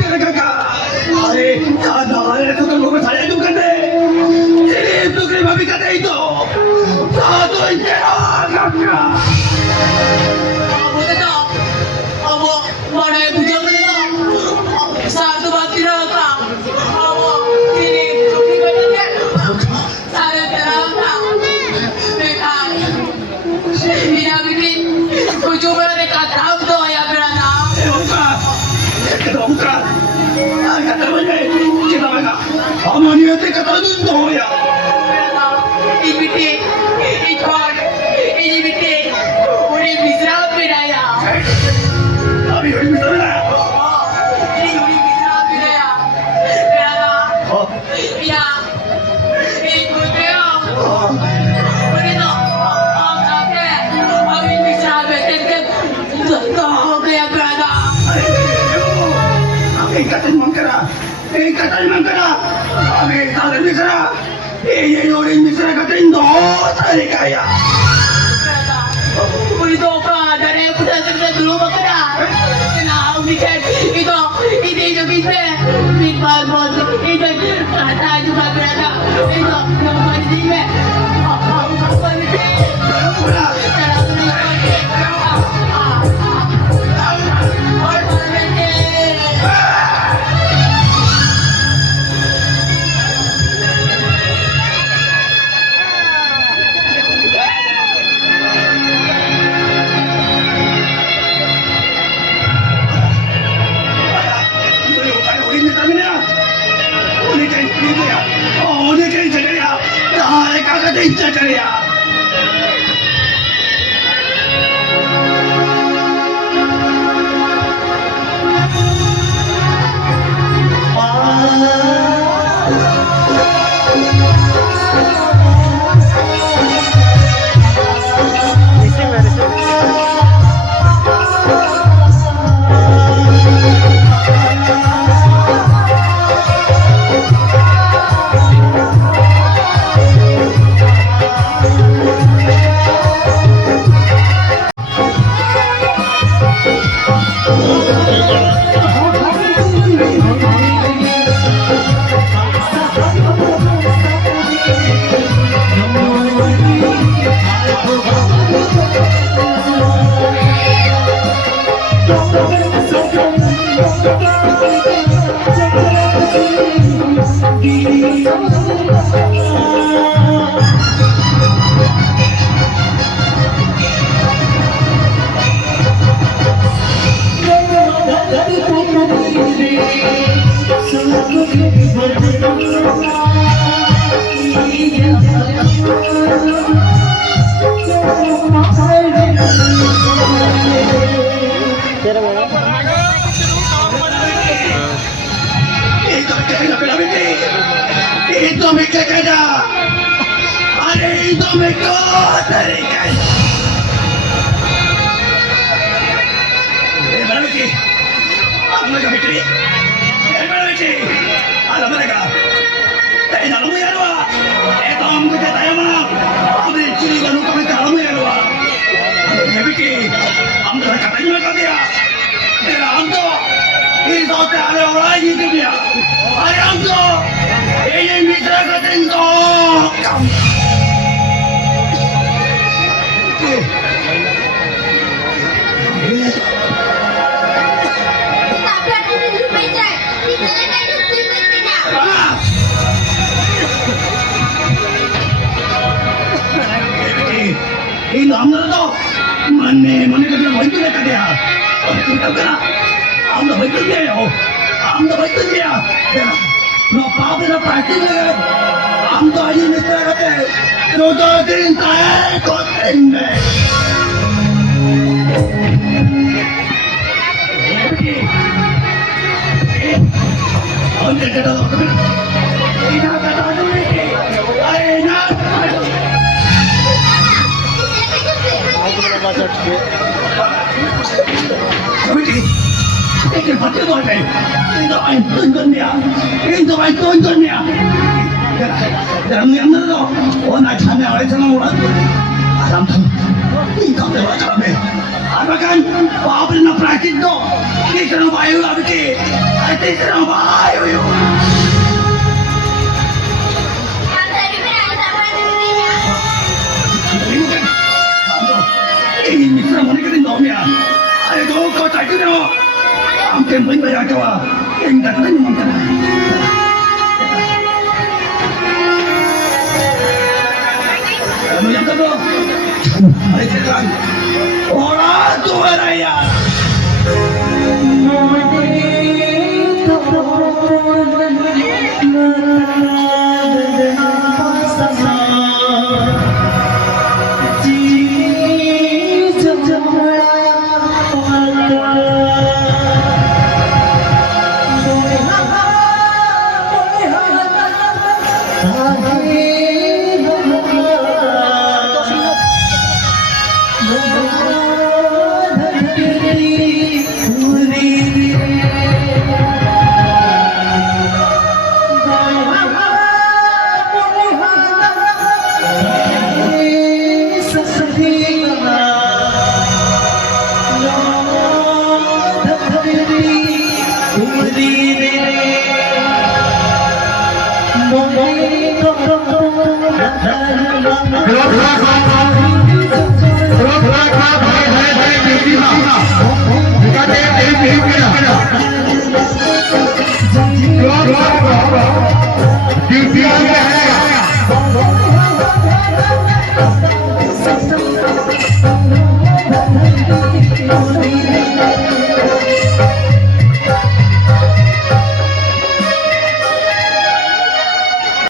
talaga ka. Ay, kadaan ito kang lumasaya yung kate. Silip to kay mami kate ito. Sato'y kailangan ka. Abo na to. Abo, manay bujang na to. Sa ito ba tinaka? Abo, silip, suki ba niya? Sana tinaka. Teka, binabibit. Kujo ba na katawag to, kaya pirana? Ewan ka. Ewan ka. Ay, katawan niya eh. Kita ka. Ama niya ito katawan to ya. Pirana, ibiti, ikon, inibiti. Uri bisra pinaya. Sabi ko, ibig sabi na. Ini uri bisra pinaya. Pirana, Oh. iya, ikut kayo. Oh. Ganito, ang sabi, ang ibig sabihin, totoo kaya brada. Ay, ewan. Ang ikatan man ka na. Ikatan man ka na. Ang ikatan man ka na. Iyayorin mo sa katindo. Tali kaya. Brada, ganito ka, dahil ko na dulu ka na. Kinahawikan, ito, hindi yung bitbe. Bitbal mo, ito, katahan yung mga brada. Ito, yung panitime. Ang panitime. Wala. Tara, tuloy ko. Ito may kakada! Ano ito may kotarikay! Malamiki! Ako nagkabitri! Malamiki! Alam mo na ka! Dahil alam mo yan wa! Ito ang magkataya mo na! Ako din chili ka nung kamit alam mo yan wa! Malamiki! Ang nakataya mo na katiya! Pero ang to! Ito te ano orang hidup ya! Ayam to! Ini mitra ketento! Tapi ada di meja. Tidak ada di meja. Ini amna to! Mane ka dia bantu na kaya! Bantu ka na! Amna bantu niya yo! Amna bantu niya! No pape na practice है हम तो आज मित्र रहते दो दो दिन तय coating में और क्या करो इना करो नहीं अरे ना Cái vật cái này, cái đó anh tuân tuân nhỉ, cái đó anh tuân tuân nhỉ. Cái người ăn nó, ôn lại chán nào đấy cho nó một lần. À làm thôi. Ikaw na wala kami. Ano kan? Paapil na prakit no. Hindi ka na maayo labi ki. Ay, hindi ka na maayo yun. Yang tadi berani sama dengan dia. Ini bukan. Kamu. Ini mitra mana ka rin daw niya. Ay, ito, kau tayo na. Ang tempo'y bayar ka wa. Yung datan naman ka na. Ano yan ka bro? Ay, kailan? Ora, tuwara yan! Duty